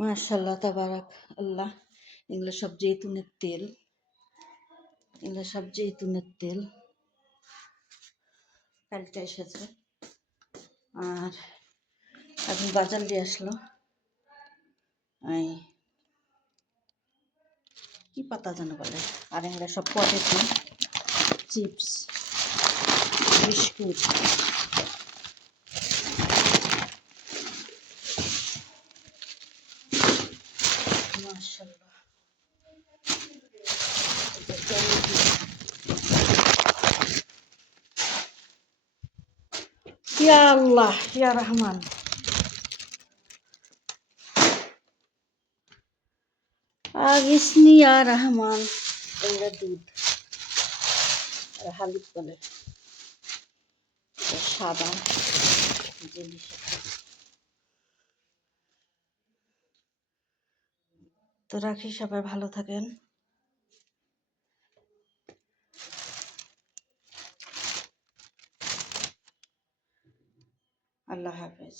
মাশাল্লাহ তাবারাক আল্লাহ। এগুলো সব জৈতুনের তেল, এগুলো সব জৈতুনের তেল। কালকে এসেছে আর এখন বাজার দিয়ে আসলো। এই কি পাতা যেন বলে, আর এগুলো সব পটেটো চিপস, বিস্কুট। মাশাল্লাহ, ইয়া আল্লাহ ইয়া রহমান। আগিসনি ইয়া রহমান। এগুলো দুধ আর হালিব বলে, সাদা জিনিস। তো রাখি, সবাই ভালো থাকেন। আল্লাহ হাফেজ।